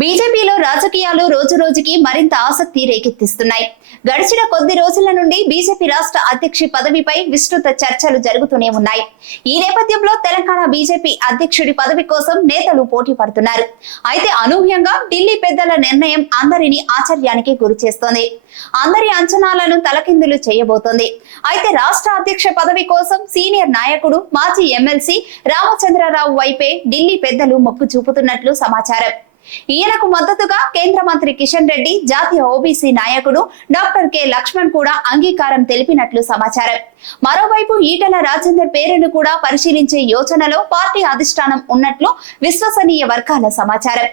బీజేపీలో రాజకీయాలు రోజు రోజుకి మరింత ఆసక్తి రేకెత్తిస్తున్నాయి. గడిచిన కొద్ది రోజుల నుండి బీజేపీ రాష్ట్ర అధ్యక్షుడి పదవిపై విస్తృత చర్చలు జరుగుతూనే ఉన్నాయి. ఈ నేపథ్యంలో తెలంగాణ బీజేపీ అధ్యక్షుడి పదవి కోసం నేతలు పోటీ పడుతున్నారు. అయితే అనూహ్యంగా ఢిల్లీ పెద్దల నిర్ణయం అందరినీ ఆశ్చర్యానికి గురిచేస్తోంది. అందరి అంచనాలను తలకిందులు చేయబోతోంది. అయితే రాష్ట్ర అధ్యక్ష పదవి కోసం సీనియర్ నాయకుడు మాజీ ఎమ్మెల్సీ రామచంద్రరావు వైపే ఢిల్లీ పెద్దలు మొగ్గు చూపుతున్నట్లు సమాచారం. ఈయనకు మద్దతుగా కేంద్ర మంత్రి కిషన్ రెడ్డి, జాతీయ ఓబీసీ నాయకుడు డాక్టర్ కె లక్ష్మణ్ కూడా అంగీకారం తెలిపినట్లు సమాచారం. మరోవైపు ఈటెల రాజేందర్ పేరును కూడా పరిశీలించే యోచనలో పార్టీ అధిష్టానం ఉన్నట్లు విశ్వసనీయ వర్గాల సమాచారం.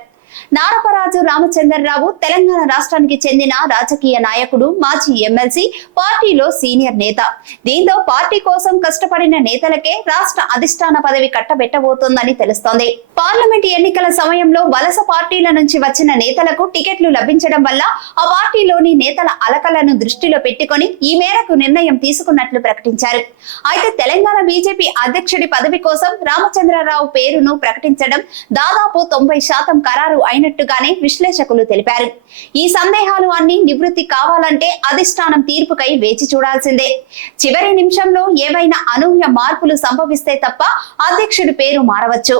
నారపరాజు రామచంద్రరావు తెలంగాణ రాష్ట్రానికి చెందిన రాజకీయ నాయకుడు, మాజీ ఎమ్మెల్సీ, పార్టీలో సీనియర్ నేత. దీంతో పార్టీ కోసం కష్టపడిన నేతలకే రాష్ట్ర అధిష్టాన పదవి కట్టబెట్టబోతోందని తెలుస్తోంది. పార్లమెంట్ ఎన్నికల సమయంలో వలస పార్టీల నుంచి వచ్చిన నేతలకు టికెట్లు లభించడం వల్ల ఆ పార్టీలోని నేతల అలకలను దృష్టిలో పెట్టుకొని ఈ మేరకు నిర్ణయం తీసుకున్నట్లు ప్రకటించారు. అయితే తెలంగాణ బీజేపీ అధ్యక్షుడి పదవి కోసం రామచంద్రరావు పేరును ప్రకటించడం దాదాపు 90% ఖరారు అయినట్టుగానే విశ్లేషకులు తెలిపారు. ఈ సందేహాలు అన్ని నివృత్తి కావాలంటే అధిష్టానం తీర్పుకై వేచి చూడాల్సిందే. చివరి నిమిషంలో ఏవైనా అనూహ్య మార్పులు సంభవిస్తే తప్ప అధ్యక్షుడి పేరు మారవచ్చు.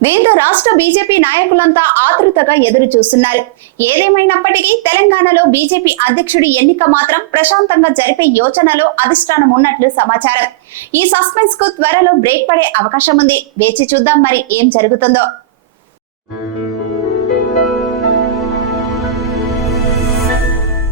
దీంతో రాష్ట్ర బీజేపీ నాయకులంతా ఆతృతగా ఎదురు చూస్తున్నారు. ఏదేమైనప్పటికీ తెలంగాణలో బీజేపీ అధ్యక్షుడి ఎన్నిక మాత్రం ప్రశాంతంగా జరిపే యోచనలో అధిష్టానం ఉన్నట్లు సమాచారం. ఈ సస్పెన్స్ కు త్వరలో బ్రేక్ పడే అవకాశం ఉంది. వేచి చూద్దాం మరి ఏం జరుగుతుందో.